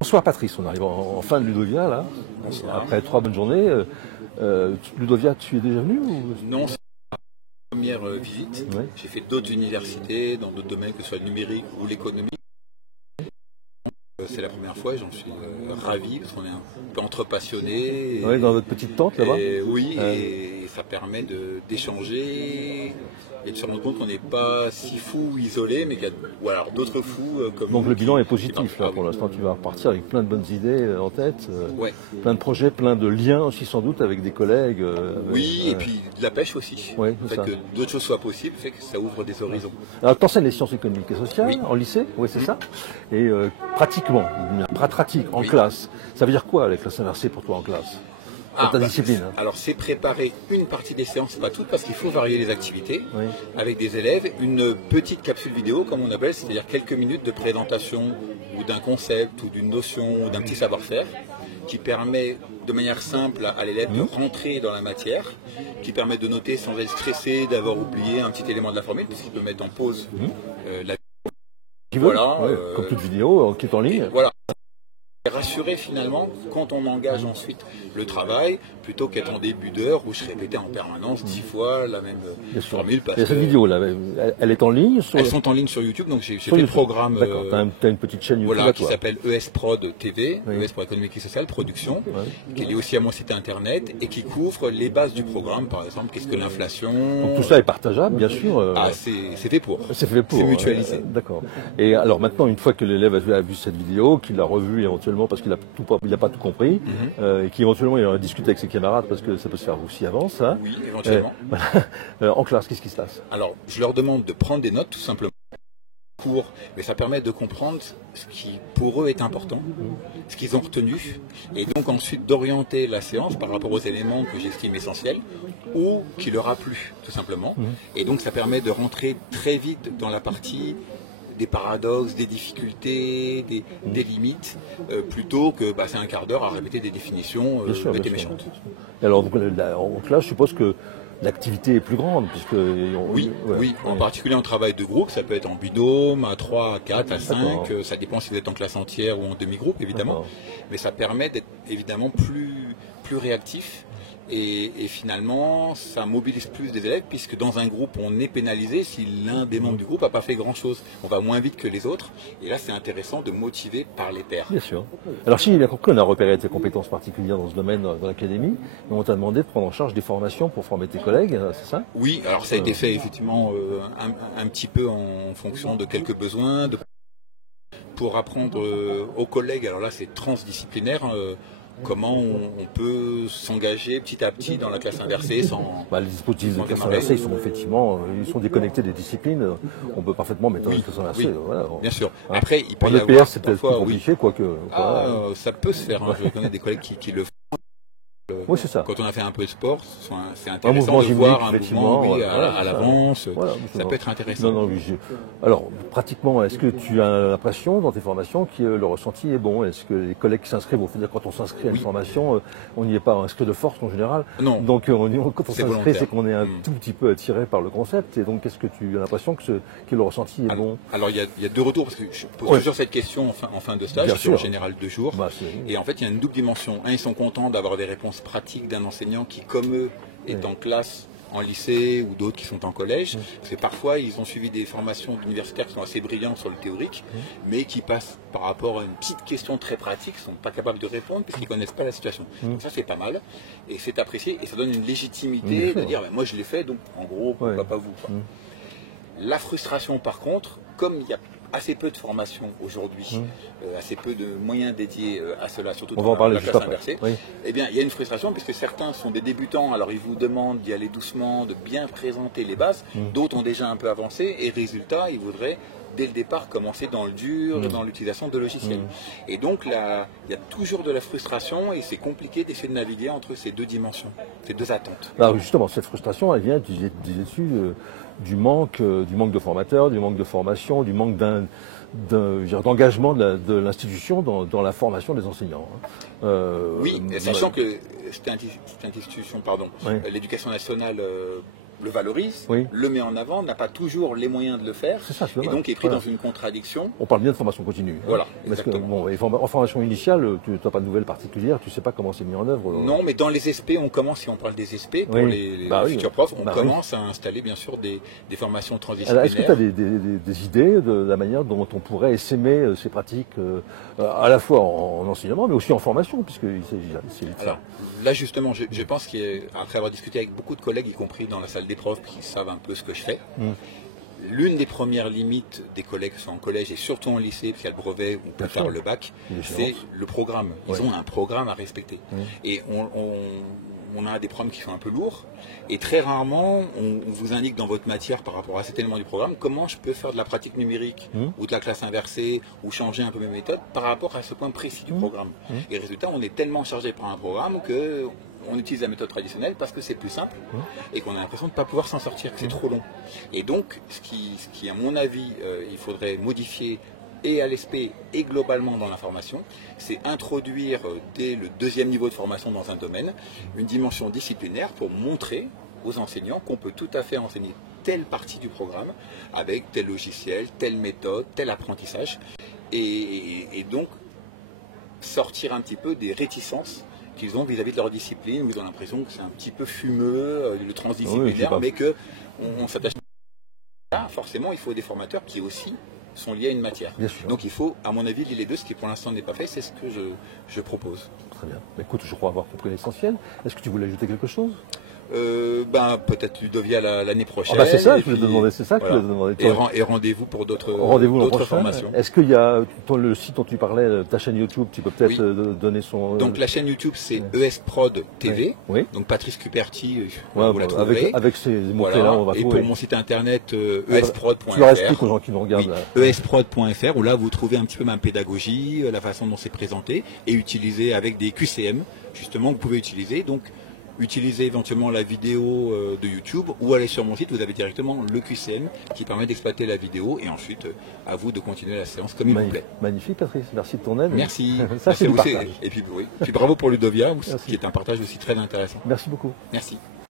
Bonsoir Patrice, on arrive en fin de Ludovia là. Bonsoir. Après 3 bonnes journées. Ludovia, tu es déjà venu ou... Non, c'est ma première visite. Oui. J'ai fait d'autres universités dans d'autres domaines, que ce soit le numérique ou l'économie. C'est la première fois, j'en suis ravi parce qu'on est un peu entre passionnés. Oui, dans votre petite tente là-bas. Oui, et ça permet d'échanger et de se rendre compte qu'on n'est pas si fou ou isolé, mais qu'il y a alors, d'autres fous comme Donc nous le bilan est qui positif là pour l'instant. Tu vas repartir avec plein de bonnes idées en tête, Ouais. plein de projets, plein de liens aussi sans doute avec des collègues. Oui, et puis de la pêche aussi. Oui, Le c'est fait ça. que d'autres choses soient possibles fait que ça ouvre des horizons. Alors tu enseignes les sciences économiques et sociales Oui. en lycée, oui c'est ça. Et pratiquement, pratique en Oui. classe. Ça veut dire quoi la classe inversée pour toi en classe? Dans ta discipline. Alors c'est préparer une partie des séances, pas toutes, parce qu'il faut varier les activités Oui. avec des élèves, une petite capsule vidéo comme on appelle, c'est-à-dire quelques minutes de présentation ou d'un concept ou d'une notion ou d'un petit savoir-faire qui permet de manière simple à l'élève de rentrer dans la matière, qui permet de noter sans être stressé d'avoir oublié un petit élément de la formule, puisqu'il peut mettre en pause la Qui veut, Voilà, ouais, comme toute vidéo qui est en ligne. voilà. Rassurer finalement quand on engage ensuite le travail plutôt qu'être en début d'heure où je répétais en permanence 10 fois la même formule. Et cette vidéo là, elle est en ligne Elles sont en ligne sur YouTube, donc j'ai fait le programme D'accord, t'as une petite chaîne YouTube voilà, à qui toi. s'appelle ES Prod TV, Oui. ES pour économique et sociale, production, qui est lié aussi à mon site internet et qui couvre les bases du programme, par exemple, qu'est-ce que l'inflation. Donc tout ça est partageable, bien sûr. C'est fait pour. C'est fait pour. C'est mutualisé. D'accord. Et alors maintenant, une fois que l'élève a vu cette vidéo, qu'il l'a revue éventuellement parce qu'il n'a pas tout compris, et qu'éventuellement il en a discuté avec ses camarades parce que ça peut se faire aussi avant ça. Oui, éventuellement. En classe, qu'est-ce qui se passe? Alors, je leur demande de prendre des notes tout simplement. Cours, mais ça permet de comprendre ce qui pour eux est important, ce qu'ils ont retenu, et donc ensuite d'orienter la séance par rapport aux éléments que j'estime essentiels ou qui leur a plu tout simplement. Et donc ça permet de rentrer très vite dans la partie des paradoxes, des difficultés, des limites, plutôt que c'est un quart d'heure à répéter des définitions bêtes et méchantes. Et alors donc, en classe, je suppose que l'activité est plus grande puisque oui, en particulier en travail de groupe, ça peut être en binôme, à 3, à 4, à 5, ça dépend si vous êtes en classe entière ou en demi-groupe évidemment, mais ça permet d'être évidemment plus réactif et finalement ça mobilise plus des élèves puisque dans un groupe on est pénalisé si l'un des membres du groupe n'a pas fait grand chose, on va moins vite que les autres et là c'est intéressant de motiver par les pairs. Bien sûr. Alors si j'ai bien compris, on a repéré tes compétences particulières dans ce domaine dans l'académie, mais on t'a demandé de prendre en charge des formations pour former tes collègues, c'est ça? Oui, alors ça a été fait effectivement un petit peu en fonction de quelques besoins, pour apprendre aux collègues, alors là c'est transdisciplinaire, comment on peut s'engager petit à petit dans la classe inversée sans... Les dispositifs de classe inversée, ils sont effectivement déconnectés des disciplines. On peut parfaitement mettre en classe inversée. Voilà. Bien sûr. Après, il peut en y EPR, avoir c'est peut-être plus parfois, compliqué, quoique. ça peut se faire. Je connais des collègues qui le font. Oui, c'est ça. Quand on a fait un peu de sport, c'est intéressant de voir un mouvement à l'avance. Voilà, ça peut être intéressant. Alors, pratiquement, est-ce que tu as l'impression dans tes formations que le ressenti est bon? Est-ce que les collègues qui s'inscrivent, dire quand on s'inscrit à une formation, on n'y est pas inscrit de force en général? Non. Donc, quand on s'inscrit, c'est qu'on est un tout petit peu attiré par le concept. Et donc, est-ce que tu as l'impression que le ressenti est bon? Alors, il y a deux retours, parce que je pose toujours cette question en fin de stage, c'est en général 2 jours. Et en fait, il y a une double dimension. Ils sont contents d'avoir des réponses pratiques d'un enseignant qui, comme eux, est en classe, en lycée ou d'autres qui sont en collège. Parce que parfois, ils ont suivi des formations universitaires qui sont assez brillants sur le théorique, mais qui passent par rapport à une petite question très pratique, ne sont pas capables de répondre parce qu'ils ne connaissent pas la situation. Donc ça, c'est pas mal. Et c'est apprécié et ça donne une légitimité de dire, moi je l'ai fait, donc en gros, pourquoi pas vous. La frustration, par contre, comme il y a assez peu de formations aujourd'hui, assez peu de moyens dédiés à cela, surtout dans la classe inversée, eh bien, il y a une frustration puisque certains sont des débutants, alors ils vous demandent d'y aller doucement, de bien présenter les bases, d'autres ont déjà un peu avancé et résultat, ils voudraient dès le départ commencer dans le dur, dans l'utilisation de logiciels. Et donc là, il y a toujours de la frustration et c'est compliqué d'essayer de naviguer entre ces deux dimensions, ces deux attentes. Alors justement, cette frustration, elle vient, disais-tu, du manque de formateurs, du manque de formation, du manque d'engagement de l'institution dans la formation des enseignants. Oui, sachant que cette institution, l'éducation nationale le valorise, oui. le met en avant, n'a pas toujours les moyens de le faire, et donc est pris dans une contradiction. On parle bien de formation continue. Voilà, parce que, en formation initiale, tu n'as pas de nouvelles particulières, tu ne sais pas comment c'est mis en œuvre. Non, mais dans les SP, on commence, si on parle des SP, pour les futurs profs, on commence à installer bien sûr des formations transdisciplinaires. Est-ce que tu as des idées de la manière dont on pourrait essaimer ces pratiques, à la fois en enseignement, mais aussi en formation, puisqu'il s'agit de ça. Là justement, je pense qu'après avoir discuté avec beaucoup de collègues, y compris dans la salle des profs, qui savent un peu ce que je fais, l'une des premières limites des collègues qui sont en collège et surtout en lycée, parce qu'il y a le brevet ou plus tard le bac, c'est le programme. Ils ont un programme à respecter. Et on a des programmes qui sont un peu lourds, et très rarement on vous indique dans votre matière par rapport à cet élément du programme comment je peux faire de la pratique numérique ou de la classe inversée ou changer un peu mes méthodes par rapport à ce point précis du programme. Et résultat, on est tellement chargé par un programme que on utilise la méthode traditionnelle parce que c'est plus simple et qu'on a l'impression de ne pas pouvoir s'en sortir, que c'est trop long. Et donc, ce qui à mon avis, il faudrait modifier et à l'ESP et globalement dans la formation, c'est introduire dès le deuxième niveau de formation dans un domaine, une dimension disciplinaire pour montrer aux enseignants qu'on peut tout à fait enseigner telle partie du programme avec tel logiciel, telle méthode, tel apprentissage, et donc sortir un petit peu des réticences qu'ils ont vis-à-vis de leur discipline, où ils ont l'impression que c'est un petit peu fumeux, le transdisciplinaire, mais qu'on s'attache. Là, forcément, il faut des formateurs qui aussi sont liés à une matière. Donc il faut, à mon avis, lier les deux, ce qui pour l'instant n'est pas fait, c'est ce que je propose. Très bien. Écoute, je crois avoir compris l'essentiel. Est-ce que tu voulais ajouter quelque chose ? Peut-être Ludovia l'année prochaine. C'est ça que je voulais te demander, c'est ça que je voulais te demander. Et rendez-vous pour d'autres formations. Est-ce qu'il y a le site dont tu parlais, ta chaîne YouTube, tu peux peut-être donner son... Donc la chaîne YouTube c'est ESProd TV, donc Patrice Cuperti, vous la trouverez. Avec ces mots-clés-là, on va trouver. Et pour mon site internet esprod.fr. Tu leur expliques aux gens qui nous regardent. esprod.fr, où là vous trouvez un petit peu ma pédagogie, la façon dont c'est présenté, et utilisé avec des QCM, justement, que vous pouvez utiliser. Donc, utilisez éventuellement la vidéo de YouTube ou aller sur mon site, vous avez directement le QCM qui permet d'exploiter la vidéo et ensuite à vous de continuer la séance comme il vous plaît. Magnifique Patrice, merci de ton aide. Merci. Ça, c'est du partage. Et puis bravo pour Ludovia, qui est un partage aussi très intéressant. Merci beaucoup. Merci.